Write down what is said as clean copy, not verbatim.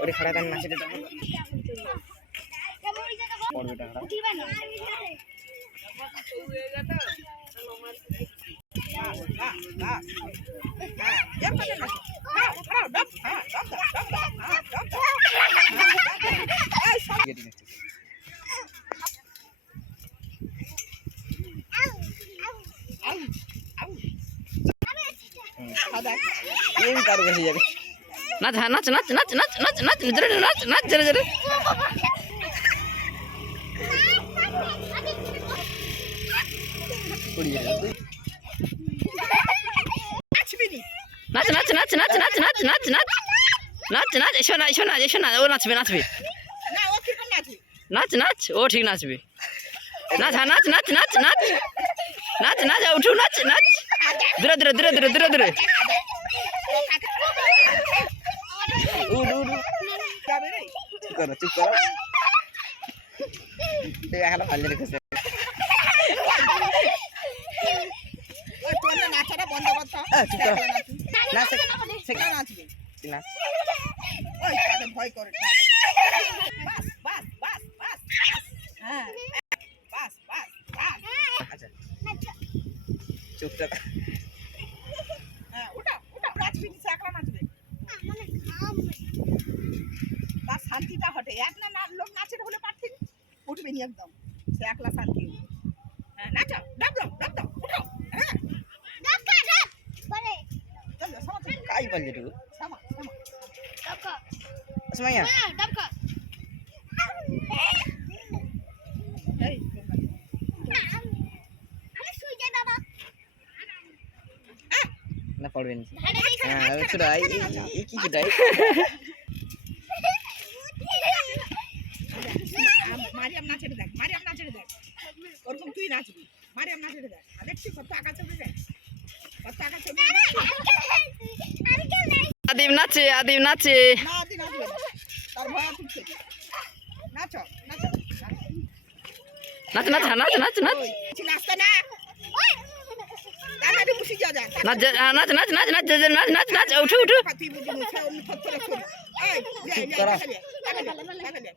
ওরে খড়া দেন না সেটা পড়বে টাকা নাচ হ্যাঁ নাচ নাচ নাচ নাচ নাচ নাচ জোরে নাচ নাচ জোরে জোরে নাচ নাচ নাচ নাচ নাচ নাচ নাচ নাচ নাচ নাচ এসো না এসো না এসো না ও নাচবে নাচবে নাচ নাচ ও ঠিক নাচবে নাচ হ্যাঁ নাচ নাচ নাচ নাচ নাচ নাচ উঠু নাচ নাচ দূরে দূরে দূরে দূরে দূরে দূরে চুপ করো চুপ করো এখন ভালো রেখেছে ভয় করে চুপটা তার শান্তিটা হটে এক না লোক নাচের হলে পারতেন উঠবে নি একদম সে একলা শান্তি হ্যাঁ নাচো ডাব দাও ডাব দাও উঠো হ্যাঁ কাই বললি তুই আসমাইয়া না পড়বে না হ্যাঁ ছুটাই কি ছুটাই মারিয়াম নাচের দেখ মারিয়াম নাচের দেখ ওরকম তুই নাচবি মারিয়াম নাচের দেখ দেখছি কত আঁকা চলবে দেখ কত আঁকা চলবে আদিম নাচে আদিম নাচে না আদি নাচবে তার ভয় উঠছে নাচো নাচো নাচ নাচ নাচ নাচ নাচ নাচতে না তাড়াতাড়ি বসে যা যা নাচ নাচ নাচ নাচ নাচ নাচ নাচ নাচ উঠু উঠু তুই বুঝি মুছে অন্য ফটো রাখো এই যা যা